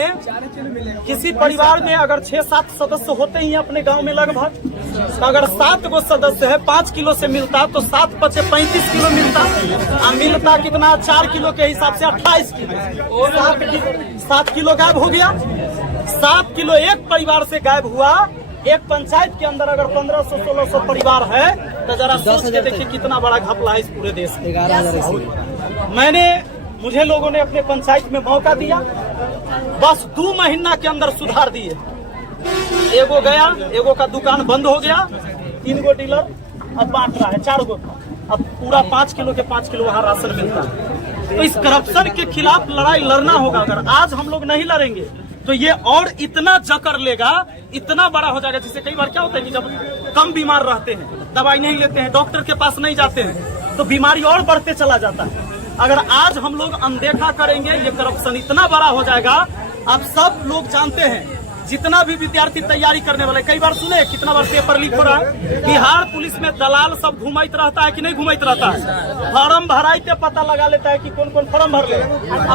में किसी परिवार में अगर 6-7 सदस्य होते ही अपने गांव में लगभग, तो अगर 7 गो सदस्य है 5 किलो से मिलता तो 7 × 5 = 35 किलो मिलता। मिलता कितना 4 किलो के हिसाब से 28 किलो, 7 किलो गायब हो गया। 7 किलो एक परिवार से गायब हुआ। एक पंचायत के अंदर अगर 1500-1600 परिवार है तो जरा सोच के देखिए कितना बड़ा घपला है इस पूरे देश में। मुझे लोगों ने अपने पंचायत में मौका दिया, बस 2 महीना के अंदर सुधार दिए। एगो गया, एगो का दुकान बंद हो गया, 3 गो डीलर अब बांट रहा है 4 गो का, अब पूरा 5 किलो के 5 किलो वहाँ राशन मिलता है। तो इस करप्शन के खिलाफ लड़ाई लड़ना होगा। अगर आज हम लोग नहीं लड़ेंगे तो ये और इतना जकड़ लेगा, इतना बड़ा हो जाएगा। जिससे कई बार क्या होता है कि जब कम बीमार रहते हैं, दवाई नहीं लेते हैं, डॉक्टर के पास नहीं जाते हैं, तो बीमारी और बढ़ते चला जाता है। अगर आज हम लोग अनदेखा करेंगे ये करप्शन इतना बड़ा हो जाएगा। आप सब लोग जानते हैं, जितना भी विद्यार्थी तैयारी करने वाले, कई बार सुने कितना बार पेपर लीक हो रहा है। बिहार पुलिस में दलाल सब घुमाइत रहता है कि नहीं घुमाइत रहता है? फॉर्म भराइते पता लगा लेता है कि कौन कौन फॉर्म भर ले।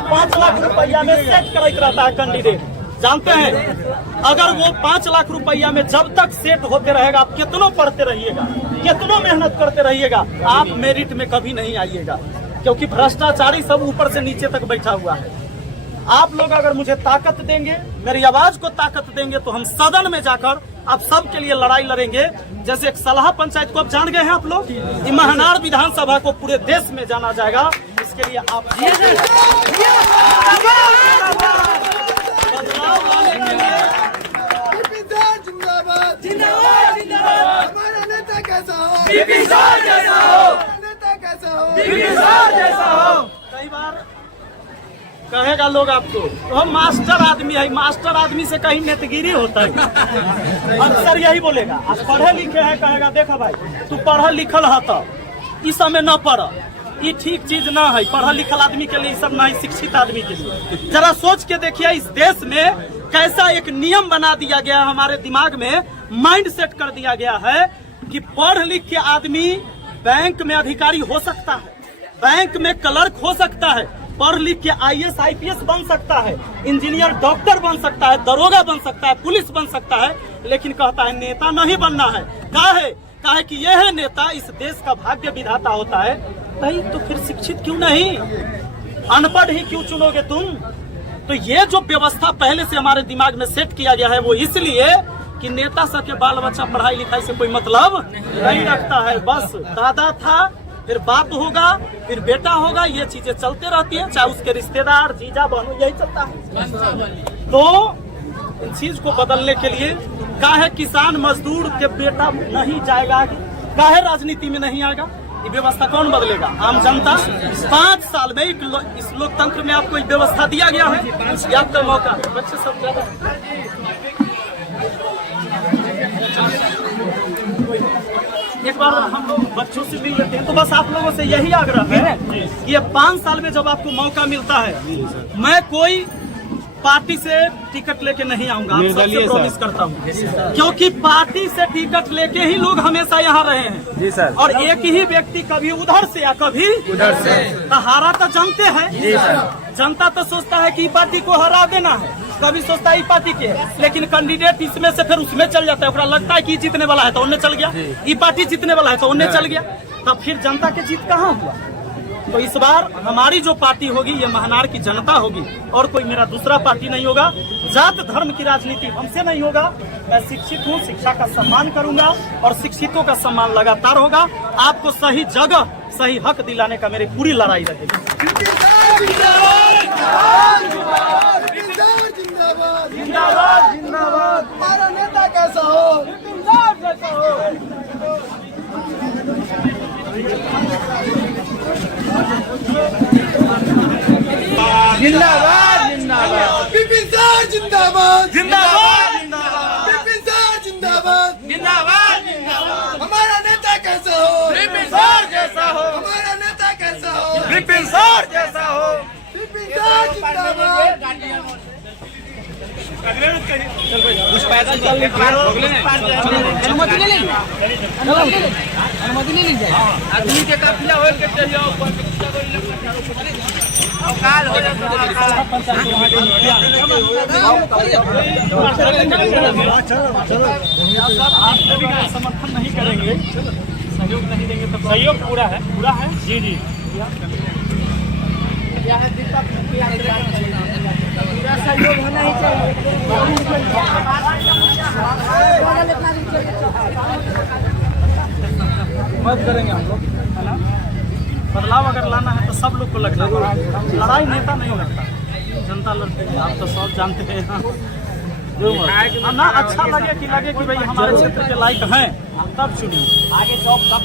5 लाख रुपया में सेट कराइत रहता है कैंडिडेट। जानते हैं अगर वो 5 लाख रुपया में जब तक सेट होते रहेगा, आप कितनों पढ़ते रहिएगा, कितनों मेहनत करते रहिएगा, आप मेरिट में कभी नहीं आइएगा, क्योंकि भ्रष्टाचारी सब ऊपर से नीचे तक बैठा हुआ है। आप लोग अगर मुझे ताकत देंगे, मेरी आवाज को ताकत देंगे, तो हम सदन में जाकर आप सबके लिए लड़ाई लड़ेंगे। जैसे एक सलाह पंचायत को आप जान गए हैं आप लोग, महनार विधानसभा को पूरे देश में जाना जाएगा। इसके लिए आप बदलाव लाने के लिए जिंदाबाद जिंदाबाद जिंदाबाद। हमारा नेता कैसा हो? जैसा हो, नेता कैसा हो? जैसा हो। कई बार कहेगा लोग आपको तो हम मास्टर आदमी है, मास्टर आदमी से कहीं नेतगिरी होता है। अक्सर यही बोलेगा। आज पढ़े लिखे हैं, कहेगा देखा भाई तू पढ़ल लिखल है तो इस समय न पढ़, ये ठीक चीज ना है। पढ़ल लिखल आदमी के लिए सब ना है, शिक्षित आदमी के लिए। जरा सोच के देखिए इस देश में कैसा एक नियम बना दिया गया, हमारे दिमाग में माइंड सेट कर दिया गया है कि पढ़ लिख के आदमी बैंक में अधिकारी हो सकता है, बैंक में क्लर्क हो सकता है, पढ़ लिख के IAS IPS बन सकता है, इंजीनियर डॉक्टर बन सकता है, दरोगा बन सकता है, पुलिस बन सकता है, लेकिन कहता है नेता नहीं बनना है। काहे कि यह है नेता इस देश का भाग्य विधाता होता है। भाई तो फिर शिक्षित क्यों नहीं, अनपढ़ ही क्यों चुनोगे तुम? तो ये जो व्यवस्था पहले से हमारे दिमाग में सेट किया गया है वो इसलिए कि नेता सब के बाल बच्चा पढ़ाई लिखाई से कोई मतलब नहीं रखता है। बस दादा था, फिर बाप होगा, फिर बेटा होगा, ये चीजें चलते रहती है, चाहे उसके रिश्तेदार जीजा बहनों, यही चलता है। तो इन चीज को बदलने के लिए काहे किसान मजदूर के बेटा नहीं जाएगा, काहे राजनीति में नहीं आएगा, ये व्यवस्था कौन बदलेगा? आम जनता। 5 साल में इस लोकतंत्र में आपको एक व्यवस्था दिया गया है, ये आपका मौका है। बच्चे सब ज्यादा एक बार हम लोग बच्चों से मिल लेते हैं। तो बस आप लोगों से यही आग्रह है कि ये 5 साल में जब आपको मौका मिलता है, मैं कोई पार्टी से टिकट लेके नहीं आऊंगा, आप सबसे प्रॉमिस करता हूँ, क्योंकि पार्टी से टिकट लेके ही लोग हमेशा यहाँ रहे हैं। जी सर। और एक ही व्यक्ति कभी उधर से या कभी उधर से, तो हारा तो जानते हैं। जी सर। जनता तो सोचता है कि पार्टी को हरा देना है, कभी सोचता है पार्टी के, लेकिन कैंडिडेट इसमें से फिर उसमें चल जाता है। उसका लगता है कि जीतने वाला है तो उन्हें चल गया, ये पार्टी जीतने वाला है तो उन्हें चल गया, तब फिर जनता की जीत कहाँ हुआ? तो इस बार हमारी जो पार्टी होगी ये महनार की जनता होगी, और कोई मेरा दूसरा पार्टी नहीं होगा। जात धर्म की राजनीति हमसे नहीं होगा। मैं शिक्षित हूँ, शिक्षा का सम्मान करूंगा और शिक्षितों का सम्मान लगातार होगा। आपको सही जगह सही हक दिलाने का मेरी पूरी लड़ाई रहेगी। जिंदाबाद जिंदाबाद। हमारा नेता कैसा हो? जिंदाबाद जिंदाबाद। विपिन सर जिंदाबाद जिंदाबाद जिंदाबाद। विपिन सर जिंदाबाद जिंदाबाद जिंदाबाद। हमारा नेता कैसा हो? विपिन सर जैसा हो, हमारा नेता कैसा हो? विपिन सर जैसा हो। विपिन सर जिंदाबाद। अनुमति नहीं लेंगे, अनुमति नहीं ली जाएगी। आदमी के काफिला होल के चलियो अकाल हो सर आप समर्थन नहीं करेंगे, सहयोग नहीं देंगे तो सहयोग पूरा है जी जी। सहयोग होना ही चाहिए। मत करेंगे हम लोग, है ना। बदलाव अगर लाना है तो सब लोग को लगना है, लड़ाई नेता नहीं लड़ता, जनता लड़ती है। आप तो सब जानते हैं ना। अच्छा लगे कि भाई हमारे क्षेत्र के लायक हैं, तब चुनिए। आगे चौक तक